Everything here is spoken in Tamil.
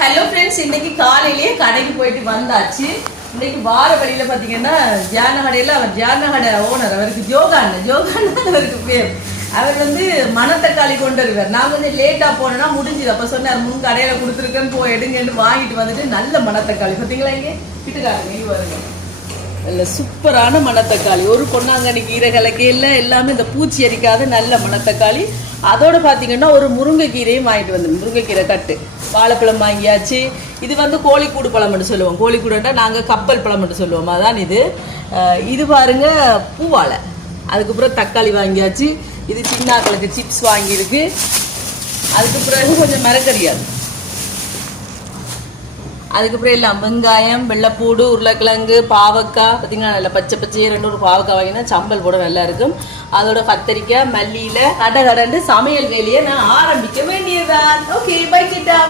ஹலோ ஃப்ரெண்ட்ஸ், இன்னைக்கு காலையிலேயே கடைக்கு போயிட்டு வந்தாச்சு. இன்னைக்கு வார வழியில பாத்தீங்கன்னா ஜான கடையில அவர் ஜான கடை ஓனர், அவருக்கு ஜோகான் அவருக்கு பேர். அவர் வந்து மணத்தக்காளி கொண்டு வருவார். நான் கொஞ்சம் லேட்டா போனேன்னா முடிஞ்சுது. அப்ப சொன்னார் முன் கடையில கொடுத்துருக்கேன்னு போய் எடுங்கன்னு வாங்கிட்டு வந்துட்டு நல்ல மணத்தக்காளி பாத்தீங்களா, இங்கே வீட்டுக்காரங்க இங்கே வருங்க, நல்ல சூப்பரான மணத்தக்காளி. ஒரு பொன்னாங்கண்ணி கீரை கலக்கையில் எல்லாமே இந்த பூச்சி அரிக்காத நல்ல மணத்தக்காளி. அதோட பார்த்தீங்கன்னா ஒரு முருங்கைக்கீரையும் வாங்கிட்டு வந்து, முருங்கைக்கீரை கட்டு, வாழைப்பழம் வாங்கியாச்சு. இது வந்து கோழிக்கூடு பழம்னு சொல்லுவோம். கோழிக்கூடுன்னா நாங்கள் கப்பல் பழம்னு சொல்லுவோம். அதான் இது பாருங்க பூவாழை. அதுக்கப்புறம் தக்காளி வாங்கியாச்சு. இது சின்னாக்களுக்கு சிப்ஸ் வாங்கியிருக்கு. அதுக்கு பிறகு கொஞ்சம் மரக்கறியாது. அதுக்கப்புறம் எல்லாம் வெங்காயம், வெள்ளைப்பூடு, உருளைக்கிழங்கு, பாவக்காய் பார்த்தீங்கன்னா நல்லா பச்சை பச்சையே 2 பாவக்காய் வாங்கினா சம்பல் போட நல்லா இருக்கும். அதோட கத்தரிக்காய், மல்லியில் கடை கடண்டு சமையல் வேலையை நான் ஆரம்பிக்க வேண்டியதான். ஓகே, பை கிட்டா.